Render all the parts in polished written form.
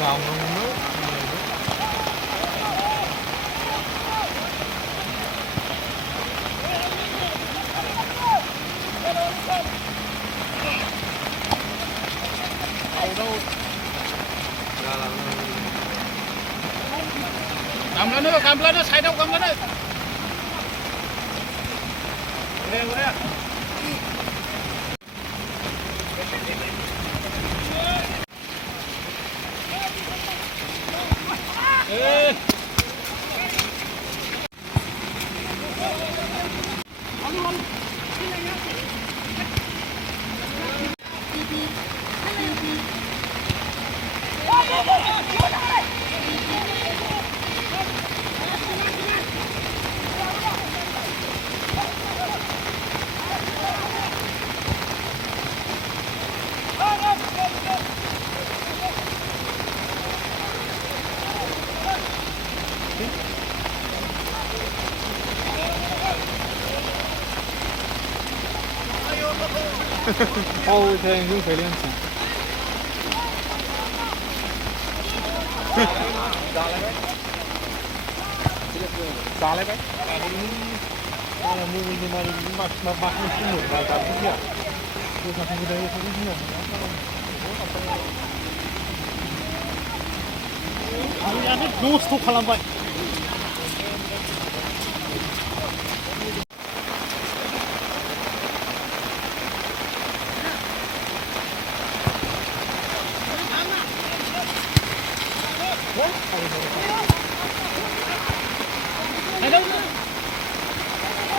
Lòng luôn nước. Đâu cầm lên nó xài đâu cầm lên đấy. Đây đây. Ê. Ôi thế anh Hưng phải lên chỉ. Xả lấy đấy. Là mua nhưng mà mặt nó không nổi vào cả cái gì. Tôi làm cái đấy không biết nhiều. 아니 아니 노스톱 하란 말.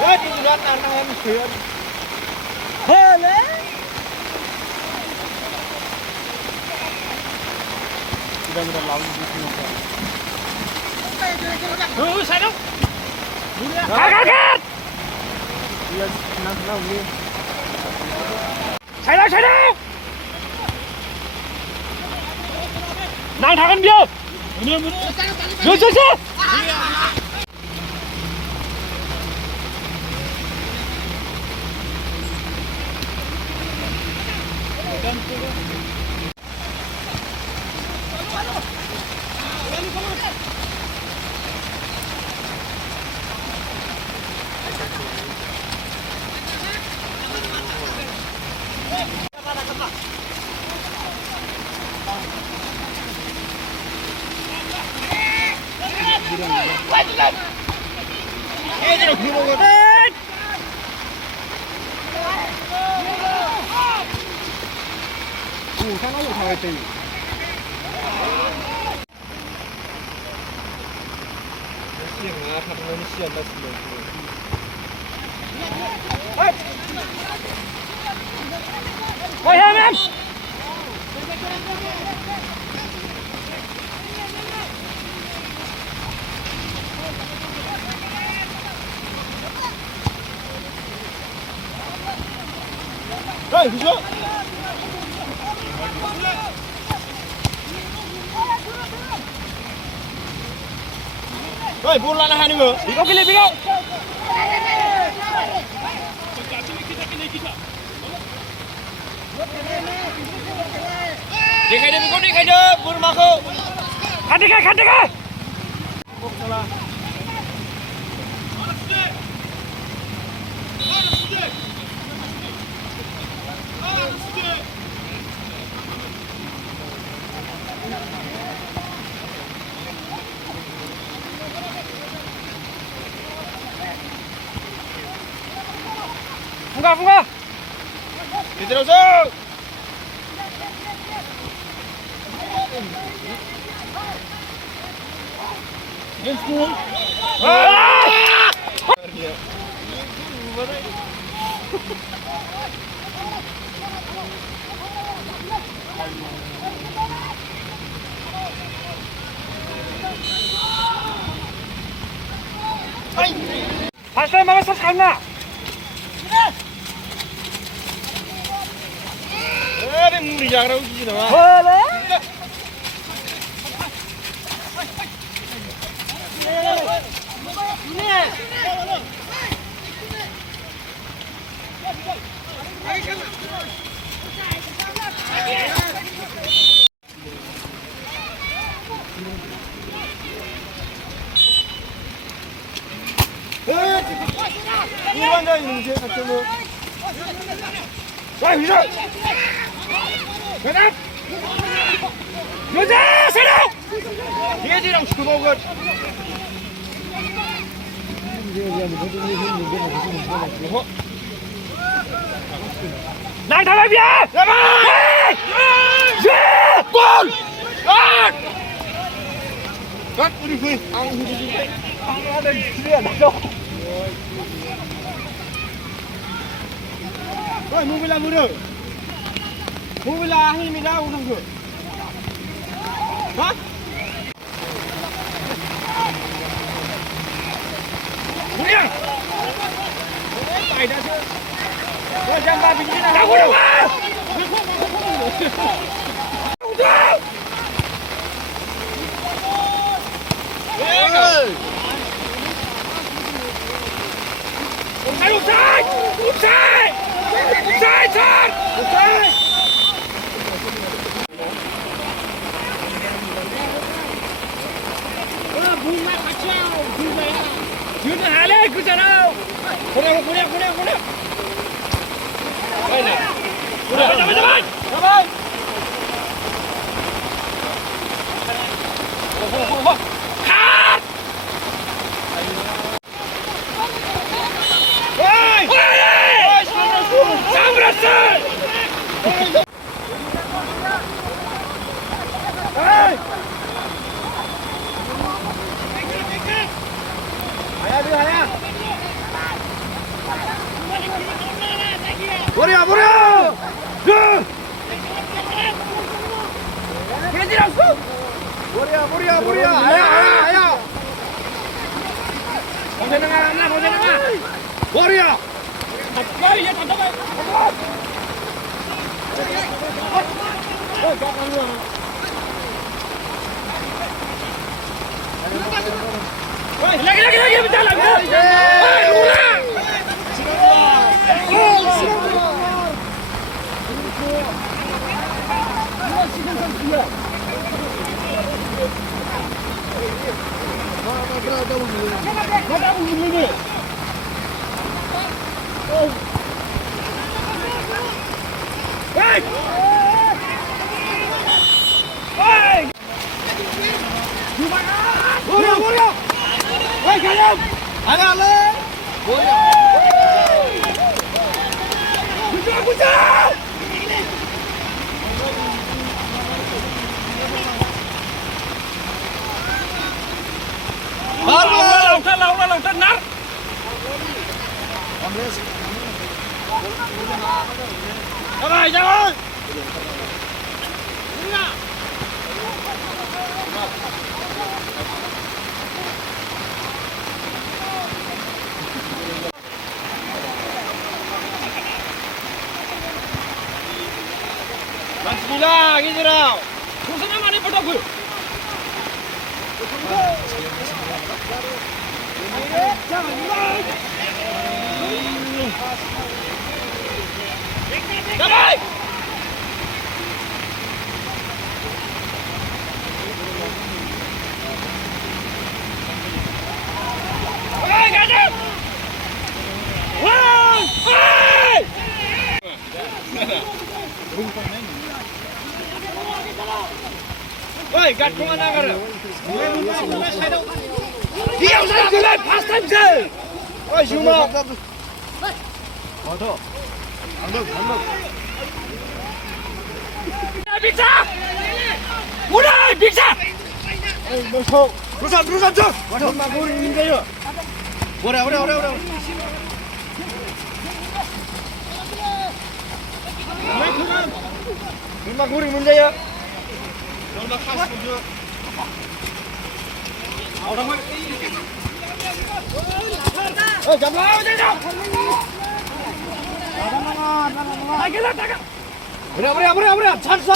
Ôi, đi ra ăn ăn chuyện. Hơ đấy. Đang làm gì không? Sai đâu? Cắt. Đi nào đi. Sai đâu? Đang thằng ăn bia. Chưa. 상황을 당할 때. 시행아, 당연히 시험 맞습니다. ôi em rồi đi xuống rồi buôn lan hai nữa đi không đi không đi khai đi đi khai đi buôn mà không khai đi khai Funga. Diterus. Jemput. Pasal mama sana. अरे मुड़ी जाग रहा हूँ जी ना 일반적인 같은 자, 위로! 그다음! 여자! 세라! 돼지랑 죽어먹은! 날 담아비야! 담아! 예! 골! 아! 갓! 우리 그 앙, 앙하는 길이야, 나가! Rồi mua về là mua được. Mua về là hay mình đâu không được. Hả? Mua đi. Tài ra chứ. Rồi xem ba bình như nào. Đâu có đâu mà. Không được. Offside! Offside! Offside! Offside! Offside! 물만 같이 하고 물만야. 지금 하래 그잖아. 보내. 빨리. 잡아. 컷! 잡으랬어! 하야! 버려! 개지라고! 버려! 아야! 먼저 나가! 버려! 이제 잠깐만! lagi berjalan kan? Lurah! 버려! 가렴! 안 할래? 구자! Lautan nar! Jangan! Bismillah, gitu raw. Susahnya mana pada gue? Damai! Hei, gajah! Wah! Hei! Hei, gat kemana kau? Dia usah jalan, pasang je. Hei, cuma. Ada. Ambil. Bisa. Udah, bisa. Masuk. Terusan tu. Masuk magur ini dia. Udah. Magur ini dia. Orang khas tu. Orang mana? Jamlah je. 버려! 찬스!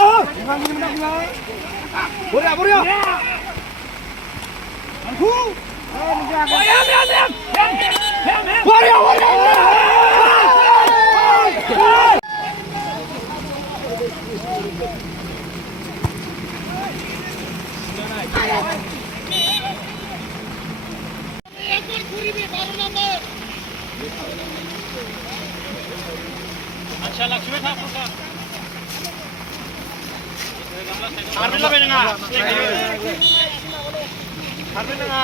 버려! 버려! खारलाबाय नङा खारनो नाङा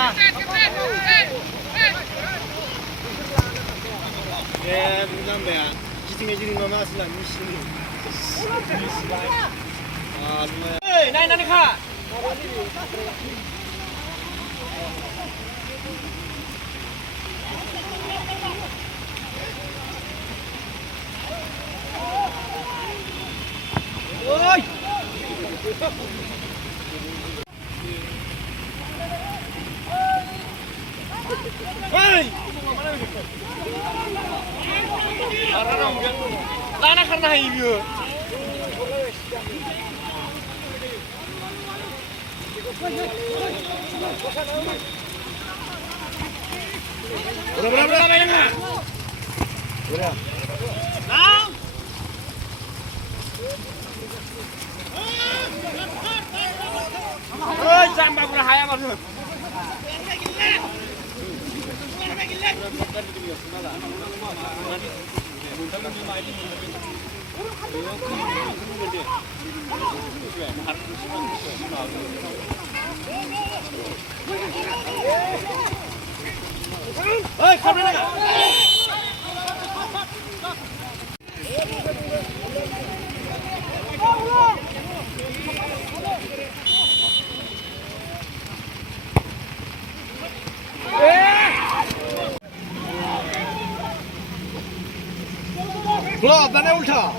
ए बुंजांबाया गिदिङै मामा आसला मिसिनि ओइ नायनानै खा ओइ Hei! Lana karena hiu. Berapa mainnya? Berapa? Nah. Oh, sampai pernah hayam maksud. Hei, kamera. Klop, dan ulta.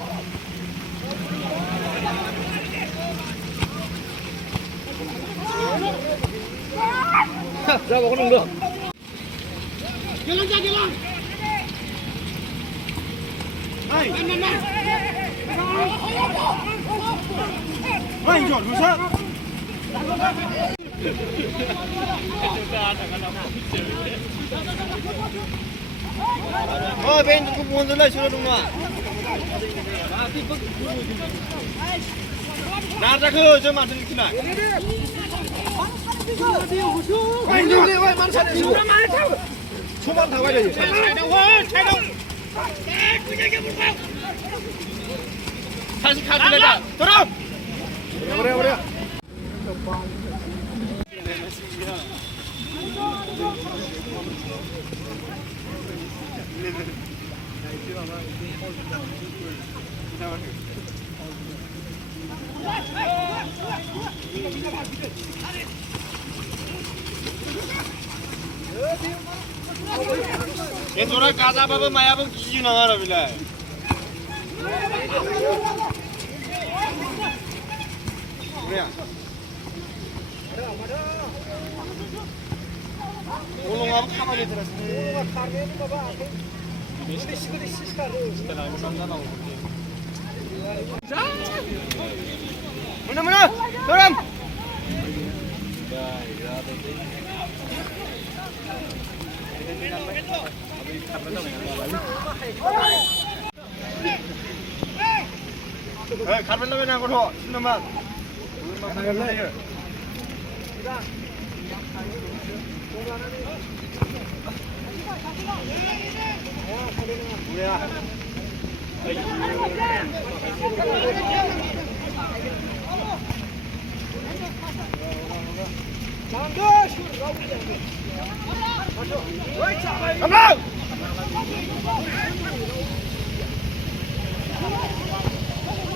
Ra vào con đường được. Gelang. Hey. Hey, chọn đúng sao? bên cũng muốn dưới đây chưa đúng không ạ? Nát ra khơi cho mặt thế này. Anh đi ơi, mang sang đi. Xuống ăn thằng quay đi. Chạy đâu. Khát lên đã. Tốt không? Bữa. Yang orang kaza apa maya pun kisi nang ada bila. Tolong apa kamu ni terus? Karena ni bapa aku. Mesti sekarang. Setelah ini sampai nak. Mana? Turun. Hei, karben lebih nak kotor, sini mas.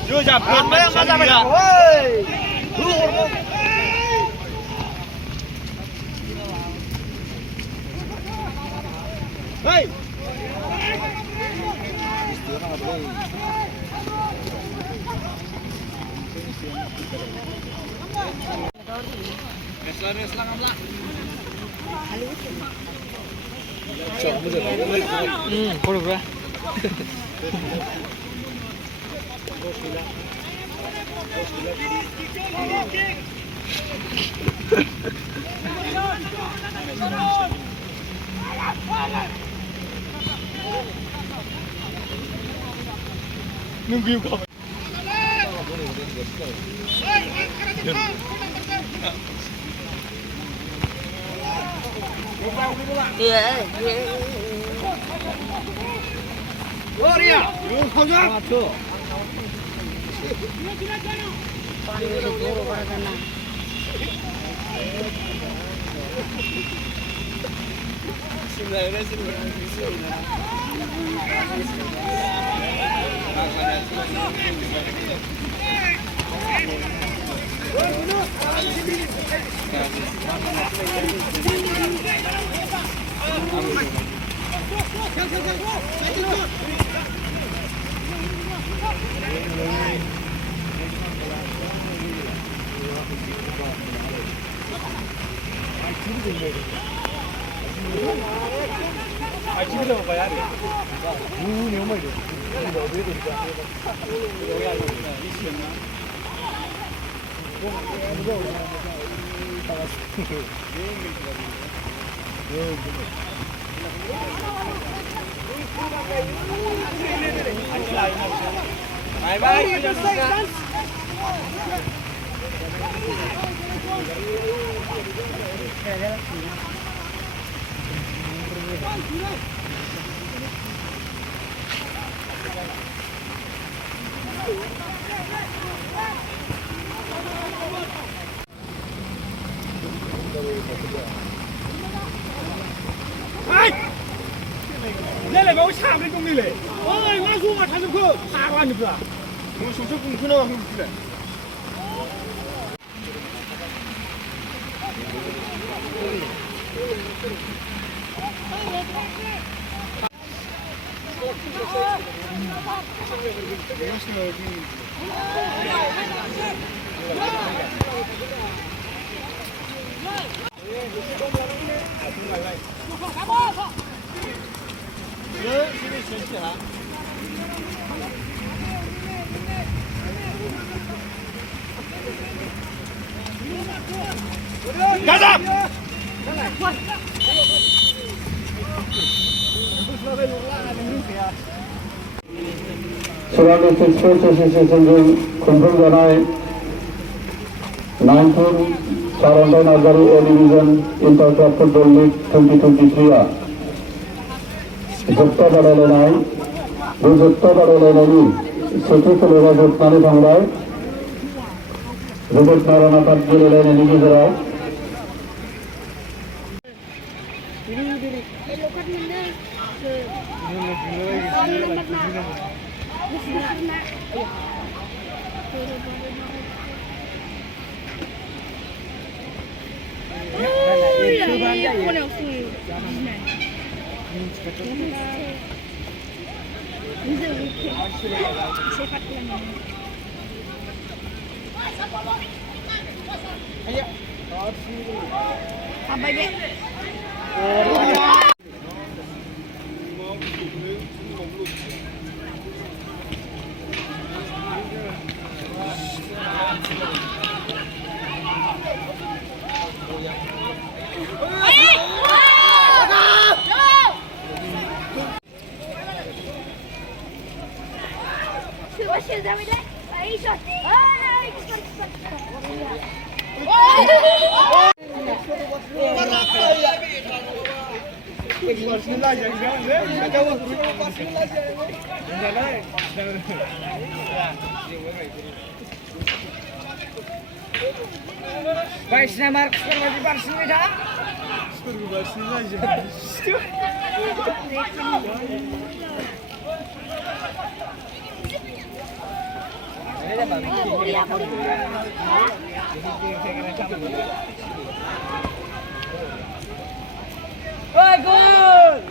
Chưa chạm được mấy ông ra bây ơi. Hey. Resla ngamla. Kau berapa? Nunggu kau. Gloria, kau jangan. 내가 뭐 샤브리 공리래. 어이, 나 소가 타는 거 사고 하는 거야. 뭐 소소 공부나 하는 거래. 가자! Surrounding Sports Association Kumbhulganai 19th Sarandai Nagari A Division Inter-Club Football League 2023 जोबथा बादायलायनाय बे जोबथा बादायलायनायनि सेथि खोलोबा जोबनानै थांबाय जोबोद नारा-नाथा गेलेलायनायनि गेजेराव Baiknya Mark lagi barsing dah. barsing aja. Oi, gol!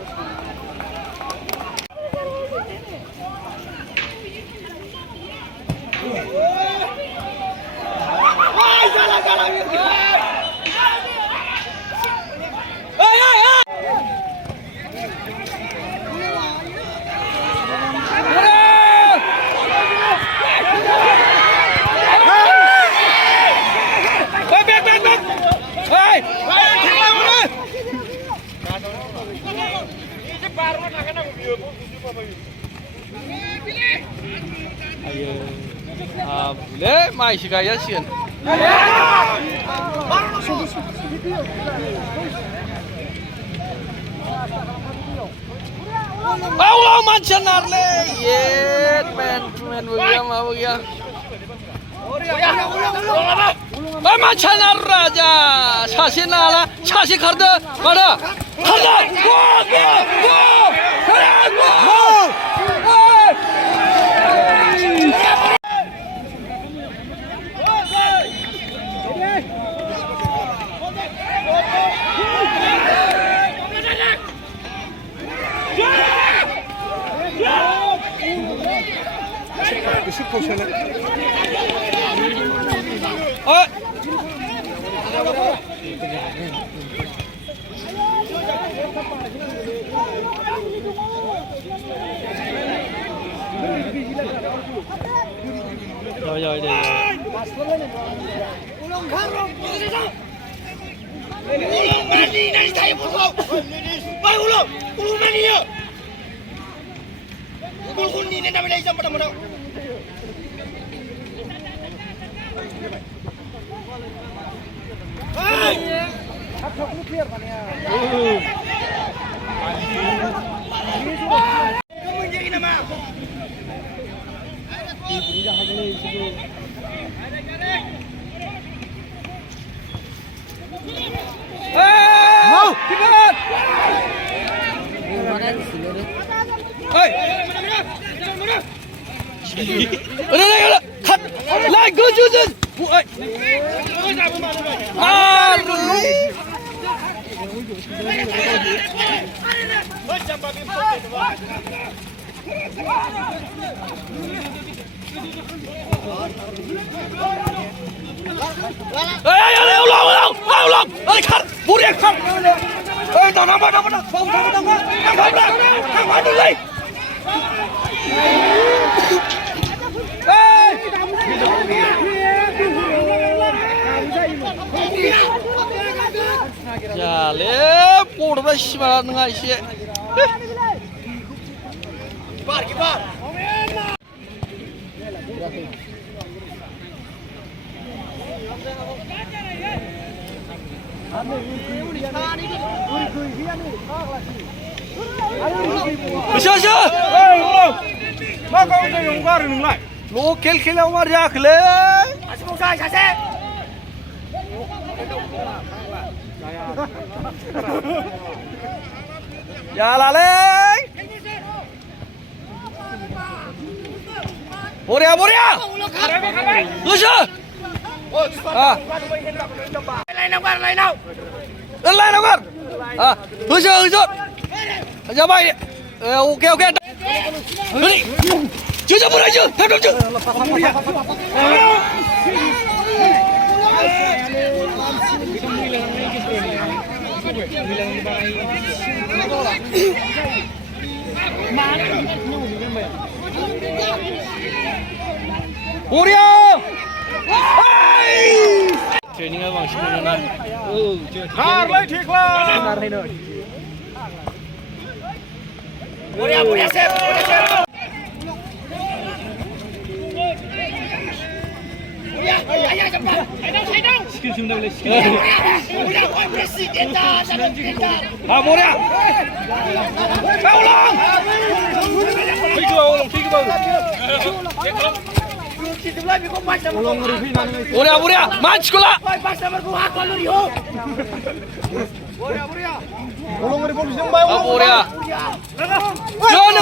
Boleh, mai sigaya sian. Allah mancan arle, yet man begitu. 마차 나르라자 사시 나라 사시 가르드 가라 가라 rồi đi 컷! 라이 그주든! 아! 야, 올라! 아니, 컷! 뭐야, 컷! 에이, 나봐. 자, 랩 꼬르다 씨발하는 거 이씨. 마 가운데 용가를 능라이. 로켈 킬러 말이야, 그래? 다시 봉사 자세. 야, 라랭! 보랴! 으쌰! 아, lại nào. lại nào con! À, 으쌰! Dạ bay! Ok. Đi! Chưa bữa nay chưa? Theo đúng chưa? 보랴! 트레이닝 방식이구나. Thar lấy thiệt là. Boria xem. 아, 뭐냐? 올라! 뭐냐? 만치고라! Ulung polisi yang bawa. 아, 뭐냐? 저는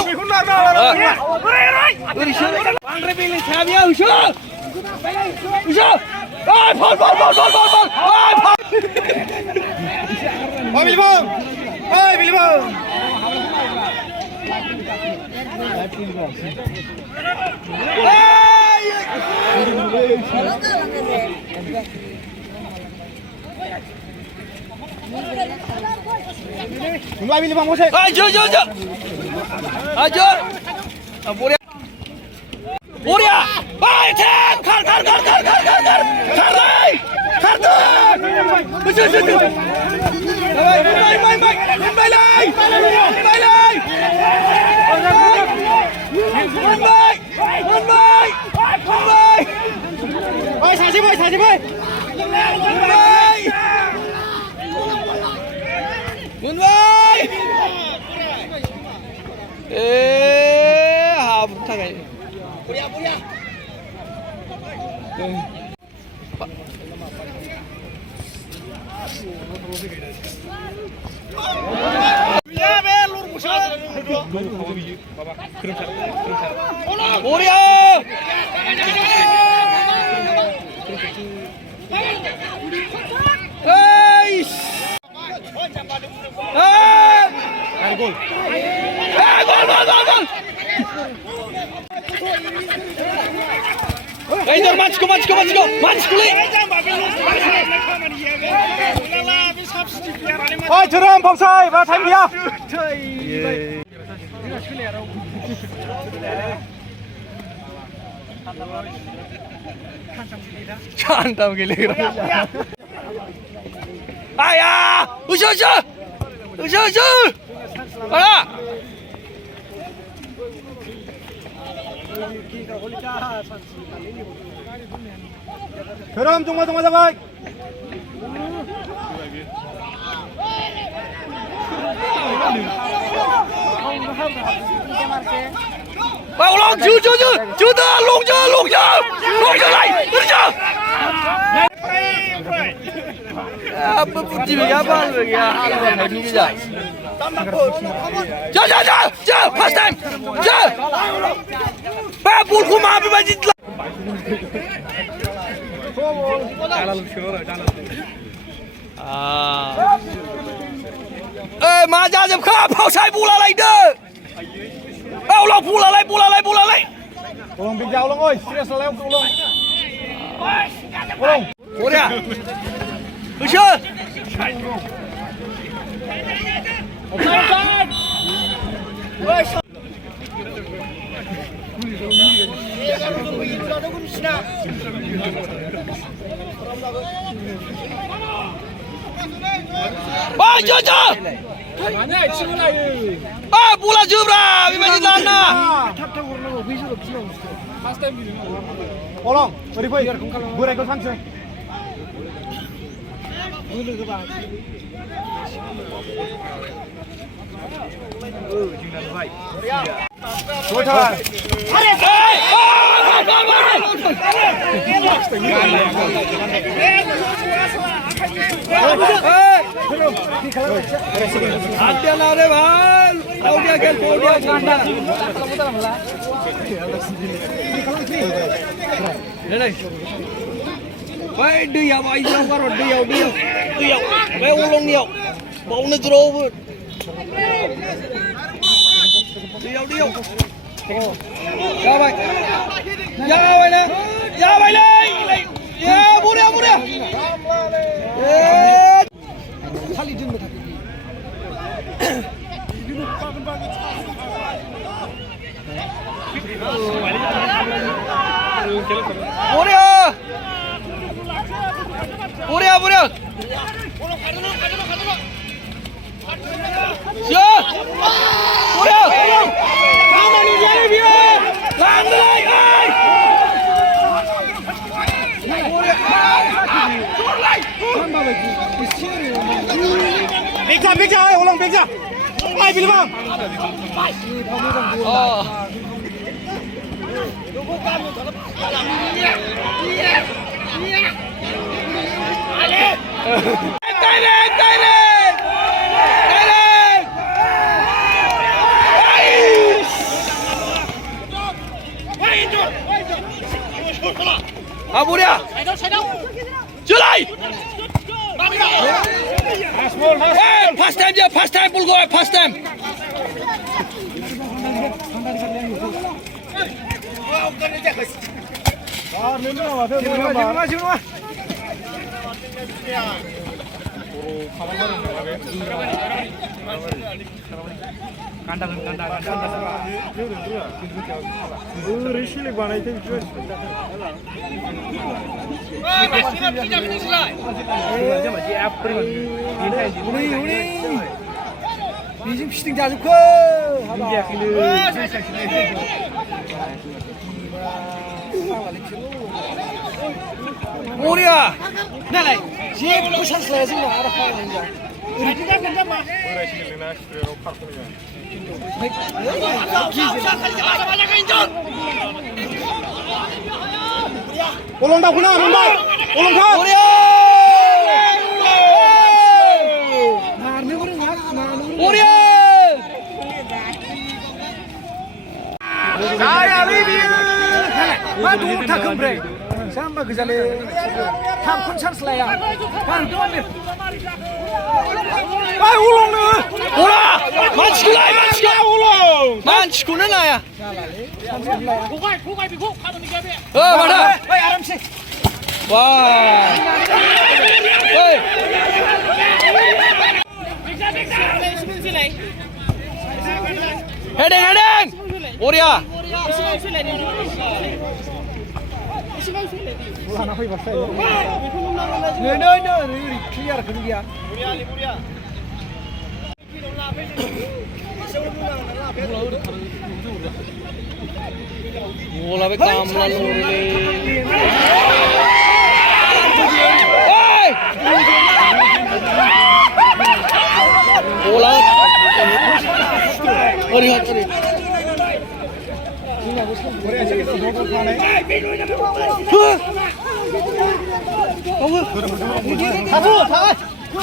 우리 셔. 방레빌리 잡이야, 우셔! 아, 볼! 아, Oh, Bilbao. Hai, Bilbao. Mulai Bilbao mau saya. 아, 저. 아, 뭐냐? 파이팅! 갈! Ôi, xả xíp ơi. Korea. Hey! Hey! Gol! Hey, gol! Hey, dur, maç kuli! 아, 저런 범사이, 와, 타임이야. Cantam gila. Ayah! Usul! Mana? 그럼 정말 잡아. Vào lòng chưa lùng lại đứng chưa apa putih apa lagi ya ini bisa chờ first time chờ ba buồn của mà bị bệnh dịch ê mà ra dùm khá phao sai bù lại đơ bao lòng bù lại Tolong bijak ulang oi, serius lah ulang. Ulang. Korea. Usul. Ba chưa. Ba bola jubra, imagine lana. Ulang, beri boy. Burai kau santai. Total. Ada na re bhai, audia ke audia chanda. Le le. Bhai đi vào ai ra rồi đi vào. Bhai ulong nhiều. Bóng nó draw vượt. Đi vào. Ra vậy. Ra vậy lên. Ya bùa. 살이 좀 더. 버려. 자, 버려. 가만히 내비야. 가만히. Bekja, ulang bekja. Mai pilih bang. Thailand. Aburia. Chưa lại. Hey, pass time, Bulgar, pass time. Bizim piştin cazip ko. Korea. Ne lan? Şey bu şans lazım ya. Arap falan ya. Ulung dah kena, Mumbai. Ulung kau. Korea Korea Saya Bibi. Madu takım bre. Sen bak güzel. Tam konsan selaya. Kan tuan ni. Ay ulung ni. Ora 만치구나 만치구는 나야 맞아 Ay aram sih. 와 어이 헤딩 오리야 No, clear kan dia. बोला बे काम ला लोरे ओए बोला अरे अरे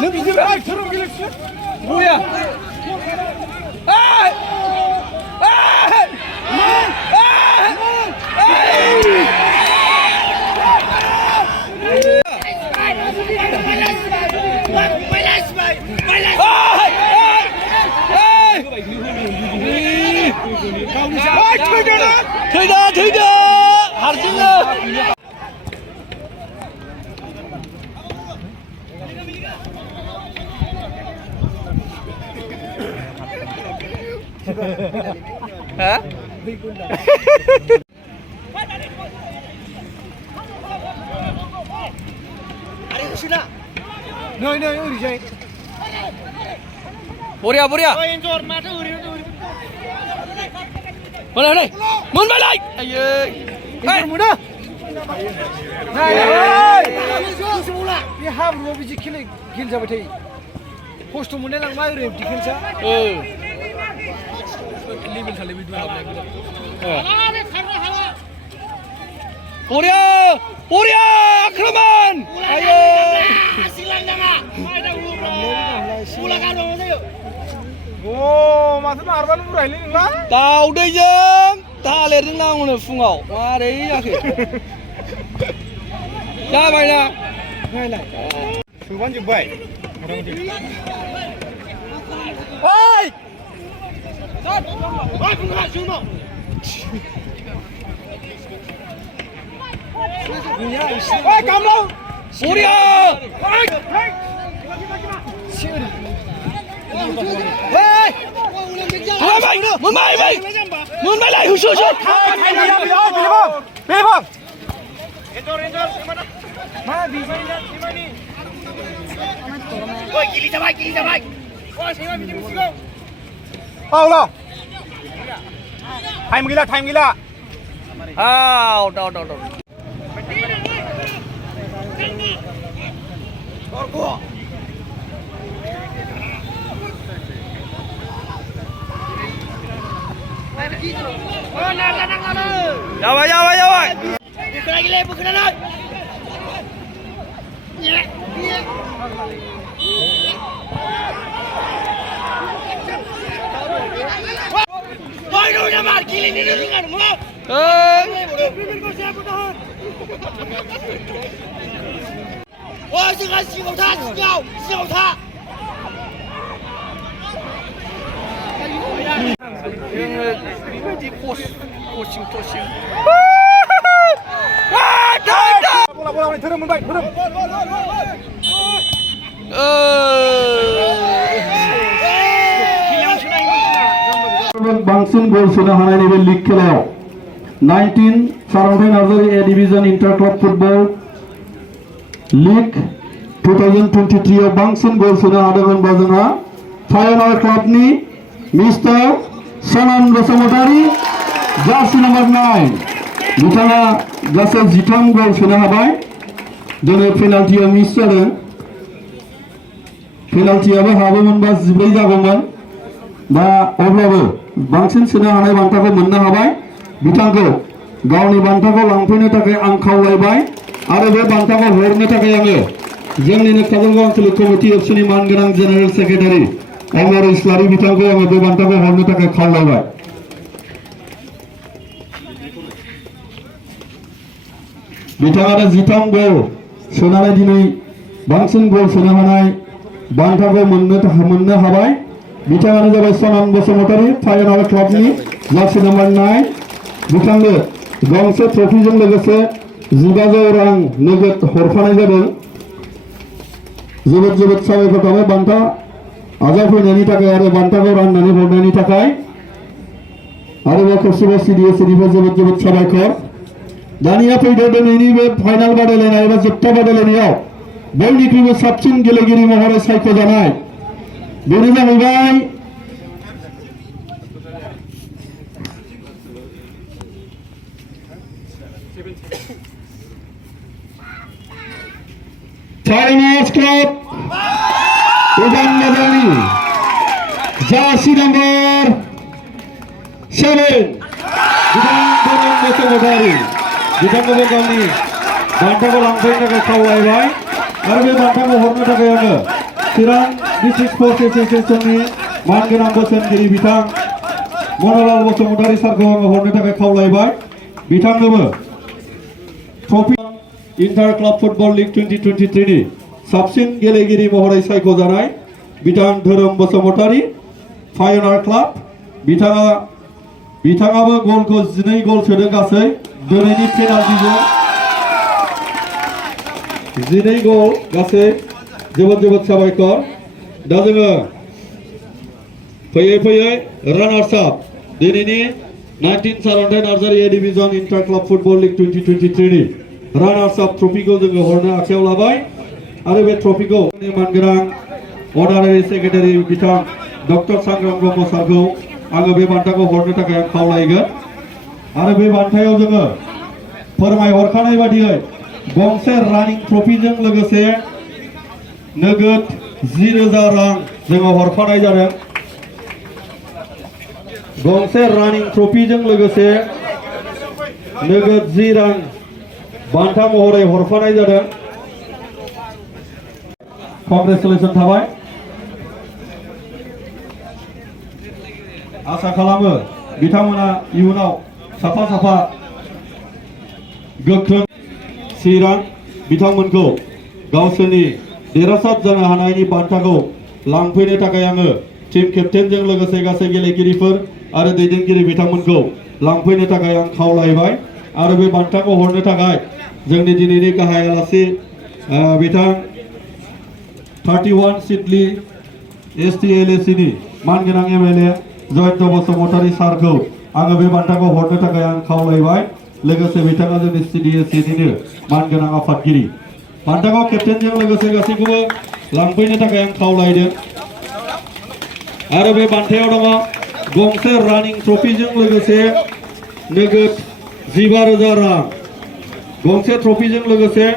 Ne bizim ay turum gelirsin. 뭐야 에이 들다 하르진아 hả Nơi nơi uri jai. 보랴 보랴 뭐라 그래 문 말라 아예 Ini muda. Nah, oi. Ni ham robi ji kil jabai thai. Post munde lang mai re dikhin sa. 보랴 보랴 아크로만 아예 Oh, masa narban murah ini lah. tao đây dưng ta lên đứng nào này phùng ẩu qua đấy à kì ra mày nè Ngay lại. Suban juga baik. ôi Oi, kamu lo. 보랴 thôi mày muốn mày lại hụt sụt Bebang. Oi, kili sabai. Oh lo. Time gila. à đâu đâu đâu ra vậy Bukan lagi le, bukan lagi. Oi, lu nak mar kili ni dengan mu. Oi, jangan siau他. đi coaching Bola turun baik, turun. बांसिन गल सोनो हानाय नैबे league खेलायाव 19 सारन्थाइ Narzary A division inter club football league 2023 आव बांसिन गल सोनो हादोंमोनबा जोंहा फायनाल क्लाबनि मिस्टार सनन बसुमतारी जार्सि नम्बर 9 बिथाङा गासै 13 गल सोनो हाबाय दिनै पेनाल्टियाव मिस जादों पेनाल्टियाबो हाबोमोनबा 14 जागौमोन दा अब्लाबो बांसिन सोनो हानाय बान्थाखौ मोननो हाबाय बिथांखौ गावनि बान्थाखौ लांफैनो थाखाय आं खावलायबाय आरो बे बान्थाखौ हरनो थाखाय आङो जोंनिनो काजलगाव आঞ্চलिक कमिटि एबसुनि मानगोनां जेनेरेल सेक्रेटारि अमर इस्लारि बिथांखौ आङो बे बान्थाखौ हरनो थाखाय खावलायबाय। बिथाङानो 13 गल सोनानै दिनै बांसिन गल सोनो हानाय बान्थाखौ मोननो हाबाय। बिथाङानो जाबाय सनन बसुमतारी फाइनाल क्लाबनि जार्सि नम्बर 9। बिथांनो गंसे ट्रफिजों लोगोसे 1500 रां नोगोद हरफानाय जादों। जोबोद साबायखर थाबाय बान्था आजावफैनायनि थाखाय आरो बान्थाखौ राननानै हरनायनि थाखाय आरोबाव खेबसेबाव सिडिएसनिफ्राय जोबोद साबायखर। दानिया फैदो दिनैनि बे फाइनाल बादायलायनाय एबा जोबथा बादायलायनायाव बयनिख्रुइबो साबसिन गेलेगिरि महरै सायख'जानाय बेनो जाहैबाय फाइनाल्स क्लब उदान बाजारनि जार्सि नम्बर 7 बसुमतारी बिथांखौबो गावनि बान्थाखौ लांफैनो थाखाय खावलायबाय आरो बे बान्थाखौ हरनो थाखाय आङो चिरां डिस्ट्रिक्ट स्पर्ट्स एसोसिएशननि मानगोनां बोसोनगिरि बिथां मन'लाल बसुमतारी सारखौ आङो हरनो थाखाय खावलायबाय। बिथांनोबो trophy inter club football league 2023 नि साबसिन गेलेगिरि महरै सायख'जानाय बिथां धोरोम बसुमतारी फाइनाल क्लाब बिथाङाबो गलखौ 12 गल सोदों गासै दिनैनि पेनाल्टिजों 12 गल गासै जोबोद साबायखर। दा जोङो फैयै रानार्स आप दिनैनि 19 सारअन्थाइ Narzary A division inter club football league 2023 नि रानार्स आप ट्रफिखौ जोङो हरनो आखायाव लाबाय आरो बे ट्रफिखौ मानगोनां अनारारि सेक्रेटारि बिथां डक्टर सांग्राम ब्रह्म सारखौ आङो बे बान्थाखौ हरनो थाखाय आं खावलायगोन आरो बे बान्थायाव जोङो फोरमायहरखानाय बादियै गंसे रानिं ट्रफिजों लोगोसे नोगोद 10,000 रां जोङो हरफानाय जादों। गंसे रानिं ट्रफिजों लोगोसे नोगोद 10 रां बान्था महरै हरफानाय जादों। कंग्रेचुलेसन थाबाय। आसा खालामो बिथांमोना इयुनाव साफा गोख्रों चिरां बिथांमोनखौ गावसोरनि देरहासार जानो हानायनि बान्थाखौ लांफैनो थाखाय आङो टीम केप्टेनजों लोगोसे गासै गेलेगिरिफोर आरो दैदेनगिरि बिथांमोनखौ लांफैनो थाखाय आं खावलायबाय आरो बे बान्थाखौ हरनो थाखाय जोंनि दिनैनि गाहाय आलासि बिथां 31 सिडली STLAC नि मानगोनां MLA जयन्त बसुमतारी सारखौ आङो बे बान्थाखौ हरनो थाखाय आं खावलायबाय। लोगोसे बिथाङा जोंनि CDSCनिनो मानगोनां आफादगिरि बान्थाखौ केप्टेनजों लोगोसे गासैखौबो लांफैनो थाखाय आं खावलायदों आरो बे बान्थायाव दङ गंसे रानिं ट्रफिजों लोगोसे नोगोद 15,000 रां गंसे ट्रफिजों लोगोसे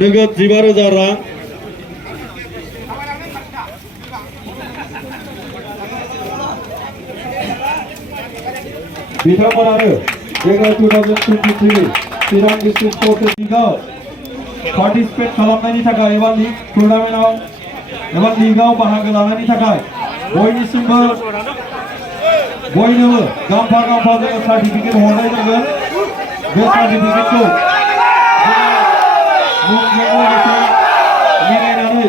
नोगोद 15,000 रां बिथांमोनानो देग्लाय 2023 चिरां डिस्ट्रिक्ट स्पर्ट्स लीगआव पार्टिसिपेट खालामनायनि थाखाय एबा लीग टुर्नामेन्टआव एबा लीगआव बाहागो लानायनि थाखाय बयनिबो गांफा जोङो सार्टिफिकेट हरनाय जागोन। बे सार्टिफिकेटखौ मुंजों लोगोसे मिलायनानै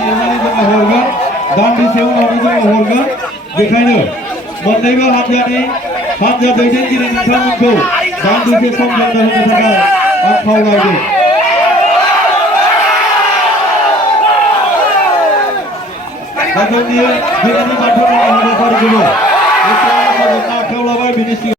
लिरनानै जोङो हरगोन। दान्दिसे उनावनो जोङो हरगोन। बेखायनो मोन्नैबो हानजा दैदेनगिरि नोंथांमोनखौ दान्दिसे सम होनो थाखाय आं खावलायदों। दा जोंनि दिनैनि बान्था हाबाफारिखौबो आखायाव लाबाय। बिनि